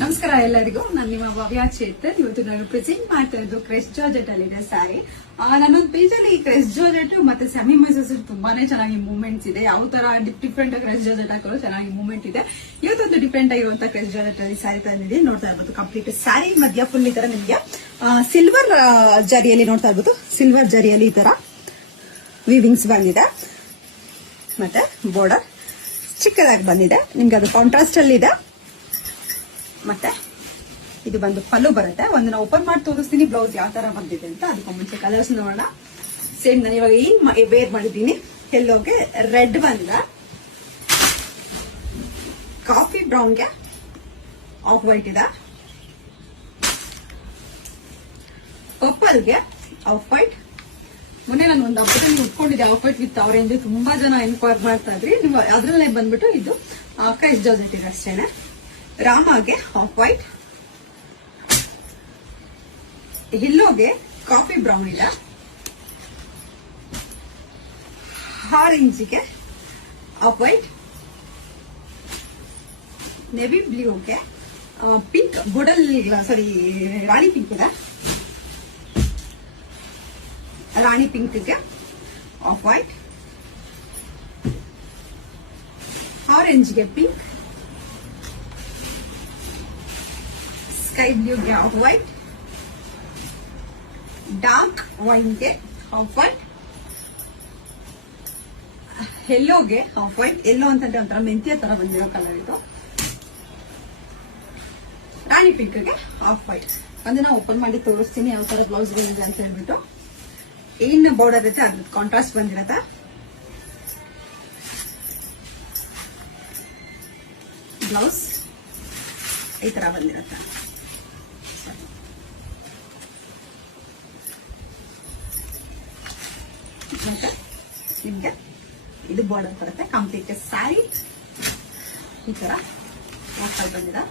ನಮಸ್ಕಾರ ಎಲ್ಲರಿಗೂ. ನಾನು ನಿಮ್ಮ ಭವ್ಯ ಚೇತನ್. ಇವತ್ತು ನಾನು ಪ್ರೆಸೆಂಟ್ ಮಾಡ್ತಾ ಇದ್ದು ಕ್ರೆಸ್ ಜಾರ್ಜೆಟ್ ಅಲ್ಲಿ ಇದೆ ಸ್ಯಾರಿ. ನನ್ನೊಂದು ಪೇಜ್ ಅಲ್ಲಿ ಕ್ರೆಸ್ ಜಾರ್ಜೆಟ್ ಮತ್ತೆ ಸೆಮಿ ಮೈಸೂಸ್ ತುಂಬಾನೇ ಚೆನ್ನಾಗಿ ಮೂವ್ಮೆಂಟ್ಸ್ ಇದೆ. ಯಾವ ತರ ಡಿಫ್ರೆಂಟ್ ಕ್ರೆಸ್ ಜಾರ್ಜೆಟ್ ಹಾಕೋರು ಚೆನ್ನಾಗಿ ಮೂವ್ಮೆಂಟ್ ಇದೆ. ಇವತ್ತೊಂದು ಡಿಫ್ರೆಂಟ್ ಆಗಿರುವಂತಹ ಕ್ರೆಸ್ ಜಾರ್ಜೆಟ್ ಅಲ್ಲಿ ಸ್ಯಾರಿ ತಂದಿದೆ. ನೋಡ್ತಾ ಇರ್ಬೋದು ಕಂಪ್ಲೀಟ್ ಸ್ಯಾರಿ ಮಧ್ಯ ಫುಲ್ ಈ ತರ ನಿಮ್ಗೆ ಸಿಲ್ವರ್ ಜರಿಯಲ್ಲಿ ನೋಡ್ತಾ ಇರ್ಬೋದು. ಸಿಲ್ವರ್ ಜರಿಯಲ್ಲಿ ಈ ತರ ವೀವಿಂಗ್ಸ್ ಬಂದಿದೆ. ಮತ್ತೆ ಬಾರ್ಡರ್ ಚಿಕ್ಕದಾಗಿ ಬಂದಿದೆ. ನಿಮ್ಗೆ ಅದು ಕಾಂಟ್ರಾಸ್ಟ್ ಅಲ್ಲಿ ಇದೆ. ಮತ್ತೆ ಇದು ಬಂದು ಪಲ್ಲು ಬರುತ್ತೆ. ಒಂದನ್ನ ಓಪನ್ ಮಾಡಿ ತೋರಿಸ್ತೀನಿ ಬ್ಲೌಸ್ ಯಾವ ತರ ಬಂದಿದೆ ಅಂತ. ಅದಕ್ಕೆ ಮುಂಚೆ ಕಲರ್ಸ್ ನೋಡೋಣ. ಸೇಮ್ ನಾನು ಇವಾಗ ಏನ್ ವೇರ್ ಮಾಡಿದ್ದೀನಿ, ಎಲ್ಲೋಗೆ ರೆಡ್ ಬಂದಿದೆ, ಕಾಫಿ ಬ್ರೌನ್ಗೆ ಆಫ್ ವೈಟ್ ಇದೆ, ಪರ್ಪಲ್ಗೆ ಆಫ್ ವೈಟ್. ಮೊನ್ನೆ ನಾನು ಒಂದು ಹಬ್ಬದಲ್ಲಿ ಉಟ್ಕೊಂಡಿದ್ದೆ ಆಫ್ ವೈಟ್ ವಿತ್ ಆರೆಂಜ್. ತುಂಬಾ ಜನ ಎನ್ಕ್ವೈರ್ ಮಾಡ್ತಾ ಇದ್ರಿ. ನೀವು ಅದ್ರಲ್ಲೇ ಬಂದ್ಬಿಟ್ಟು ಇದು ಕ್ರೈಸ್ ಜಾರ್ಜೆಟ್ ಇದೆ ಅಷ್ಟೇನೆ. ರಾಮಾಗೆ ಆಫ್ ವೈಟ್, ಎಲ್ಲೋಗೆ ಕಾಫಿ ಬ್ರೌನ್ ಇದೆ, ಆರೆಂಜ್ಗೆ ಆಫ್ ವೈಟ್, ನೆವಿ ಬ್ಲೂಗೆ ಪಿಂಕ್ ಬುಡಲ್ ಸಾರಿ ರಾಣಿ ಪಿಂಕ್ ಇದೆ, ರಾಣಿ ಪಿಂಕ್ಗೆ ಆಫ್ ವೈಟ್, ಆರೆಂಜ್ಗೆ ಪಿಂಕ್, ಸ್ಕೈ ಬ್ಲೂಗೆ ಆಫ್ ವೈಟ್, ಡಾರ್ಕ್ ವೈನ್ಗೆ ಆಫ್ ವೈಟ್, ಯೆಲ್ಲೋಗೆ ಆಫ್ ವೈಟ್. ಯೆಲ್ಲೋ ಅಂತಂದ್ರೆ ಒಂಥರ ಮೆಂತ್ಯ ತರ ಬಂದಿರೋ ಕಲರ್ ಇದು. ರಾಣಿ ಪಿಂಕ್ಗೆ ಆಫ್ ವೈಟ್. ಅದನ್ನ ಓಪನ್ ಮಾಡಿ ತೋರಿಸ್ತೀನಿ ಯಾವ ತರ ಬ್ಲೌಸ್ ಬಂದಿದೆ ಅಂತ ಹೇಳ್ಬಿಟ್ಟು. ಏನ್ ಬಾರ್ಡರ್ ಇರುತ್ತೆ ಅದ್ರ ಕಾಂಟ್ರಾಸ್ಟ್ ಬಂದಿರತ್ತ. ಬ್ಲೌಸ್ ಈ ತರ ಬಂದಿರತ್ತ. ಮತ್ತೆ ನಿಮ್ಗೆ ಇದು ಬಾರ್ಡರ್ ಬರುತ್ತೆ. ಕಂಪ್ಲೀಟ್ ಸ್ಯಾರಿ ಈ ತರ ಬಂದಿದೆ.